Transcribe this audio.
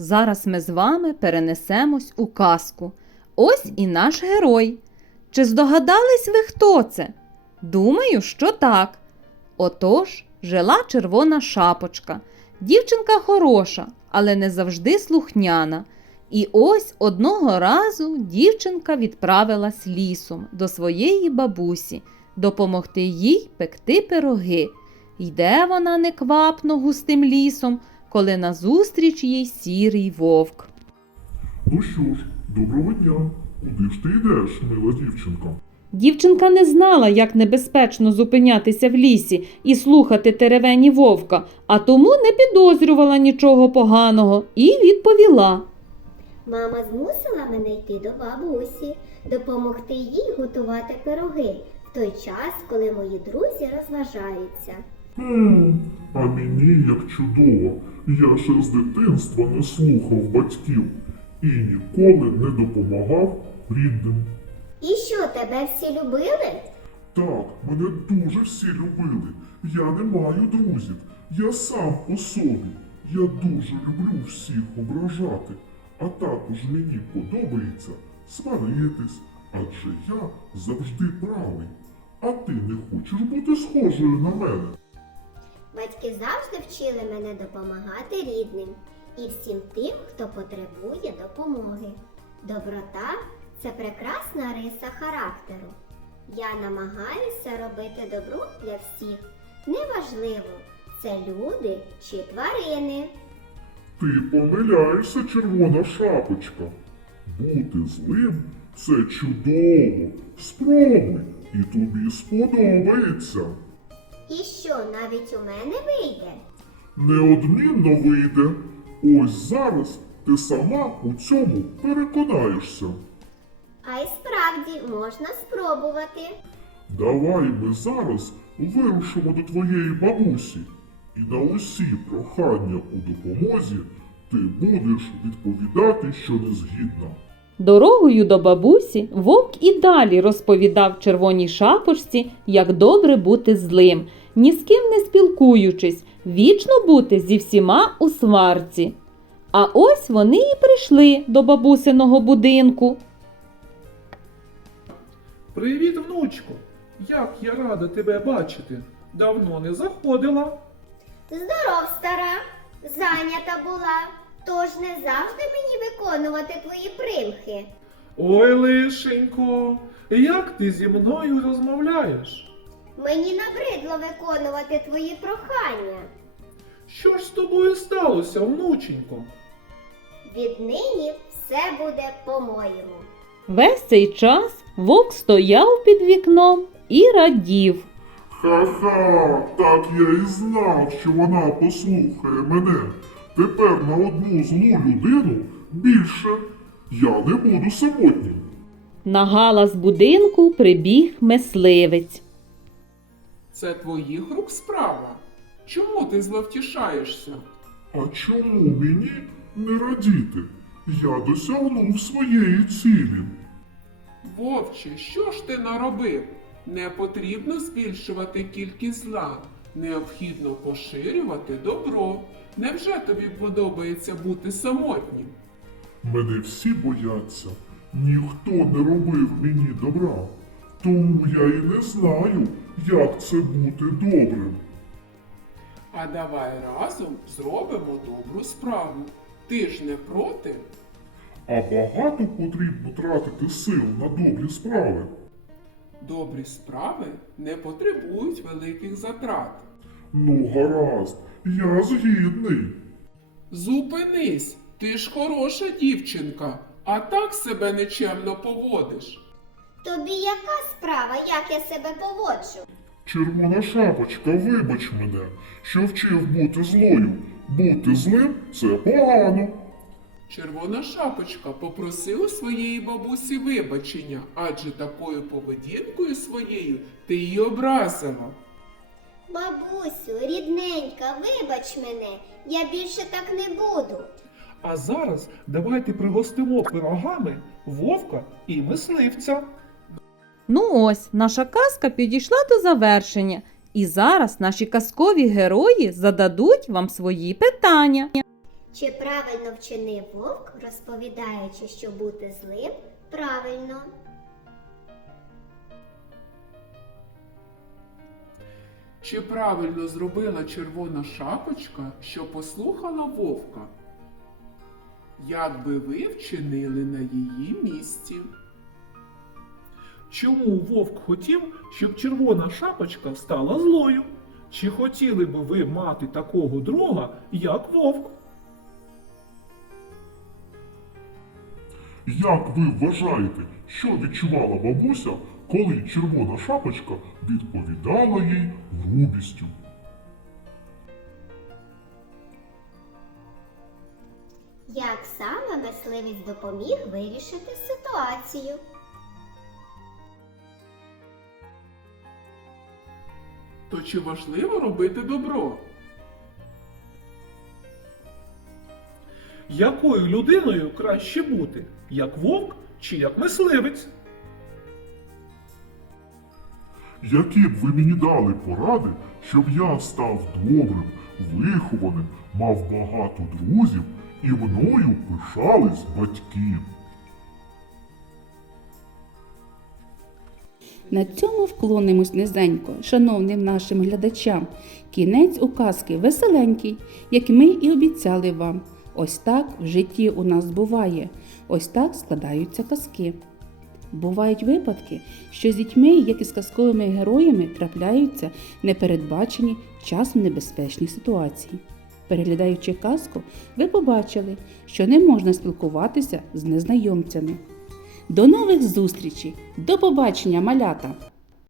Зараз ми з вами перенесемось у казку. Ось і наш герой. Чи здогадались ви, хто це? Думаю, що так. Отож, жила червона шапочка. Дівчинка хороша, але не завжди слухняна. І ось одного разу дівчинка відправилась лісом до своєї бабусі допомогти їй пекти пироги. Йде вона неквапно густим лісом, коли назустріч їй сірий вовк. Ну що ж, доброго дня. Куди ж ти йдеш, мила дівчинка? Дівчинка не знала, як небезпечно зупинятися в лісі і слухати теревені вовка, а тому не підозрювала нічого поганого і відповіла. Мама змусила мене йти до бабусі, допомогти їй готувати пироги в той час, коли мої друзі розважаються. Хм, а мені як чудово. Я ще з дитинства не слухав батьків і ніколи не допомагав рідним. І що, тебе всі любили? Так, мене дуже всі любили. Я не маю друзів. Я сам по собі. Я дуже люблю всіх ображати. А також мені подобається сваритись, адже я завжди правий. А ти не хочеш бути схожою на мене? Батьки завжди вчили мене допомагати рідним і всім тим, хто потребує допомоги. Доброта це прекрасна риса характеру. Я намагаюся робити добро для всіх. Неважливо, це люди чи тварини. Ти помиляєшся, червона шапочка. Бути злим це чудово. Спробуй, і тобі сподобається. І що навіть у мене вийде? Неодмінно вийде. Ось зараз ти сама у цьому переконаєшся. А й справді можна спробувати. Давай ми зараз вирушимо до твоєї бабусі, і на усі прохання у допомозі ти будеш відповідати, що не згідна. Дорогою до бабусі вовк і далі розповідав червоній шапочці, як добре бути злим, ні з ким не спілкуючись, вічно бути зі всіма у сварці. А ось вони і прийшли до бабусиного будинку. Привіт, внучко! Як я рада тебе бачити. Давно не заходила. Здоров, стара, зайнята була, тож не завжди мені виконувати твої примхи. Ой, лишенько, як ти зі мною розмовляєш? Мені набридло виконувати твої прохання. Що ж з тобою сталося, внученько? Віднині все буде по-моєму. Весь цей час вовк стояв під вікном і радів. Ха-ха, так я і знав, що вона послухає мене. Тепер на одну злу людину більше я не буду самотнім. На галас будинку прибіг мисливець. Це твоїх рук справа. Чому ти зловтішаєшся? А чому мені не радіти? Я досягнув своєї цілі. Вовче, що ж ти наробив? Не потрібно збільшувати кількість зла, необхідно поширювати добро. Невже тобі подобається бути самотнім? Мене всі бояться. Ніхто не робив мені добра. Тому я і не знаю, як це бути добрим. А давай разом зробимо добру справу. Ти ж не проти? А багато потрібно тратити сил на добрі справи. Добрі справи не потребують великих затрат. Ну, гаразд, я згідний. Зупинись, ти ж хороша дівчинка, а так себе нечемно поводиш. Тобі яка справа, як я себе поводжу? Червона шапочка, вибач мене, що вчив бути злою. Бути злим це погано. Червона шапочка попросила своєї бабусі вибачення, адже такою поведінкою своєю ти її образила. Бабусю, рідненька, вибач мене, я більше так не буду. А зараз давайте пригостимо пирогами вовка і мисливця. Ну ось, наша казка підійшла до завершення, і зараз наші казкові герої зададуть вам свої питання. Чи правильно вчинив вовк, розповідаючи, що бути злим правильно? Чи правильно зробила червона шапочка, що послухала вовка? Як би ви вчинили на її місці? Чому вовк хотів, щоб червона шапочка стала злою? Чи хотіли би ви мати такого друга, як вовк? Як ви вважаєте, що відчувала бабуся, коли червона шапочка відповідала їй грубістю? Як саме мисливець допоміг вирішити ситуацію? То чи важливо робити добро? Якою людиною краще бути? Як вовк чи як мисливець? Які б ви мені дали поради, щоб я став добрим, вихованим, мав багато друзів і мною пишались батьки? На цьому вклонимось низенько, шановним нашим глядачам. Кінець указки веселенький, як ми і обіцяли вам. Ось так в житті у нас буває, ось так складаються казки. Бувають випадки, що з дітьми, як і з казковими героями, трапляються непередбачені часом небезпечні ситуації. Переглядаючи казку, ви побачили, що не можна спілкуватися з незнайомцями. До нових зустрічей! До побачення, малята!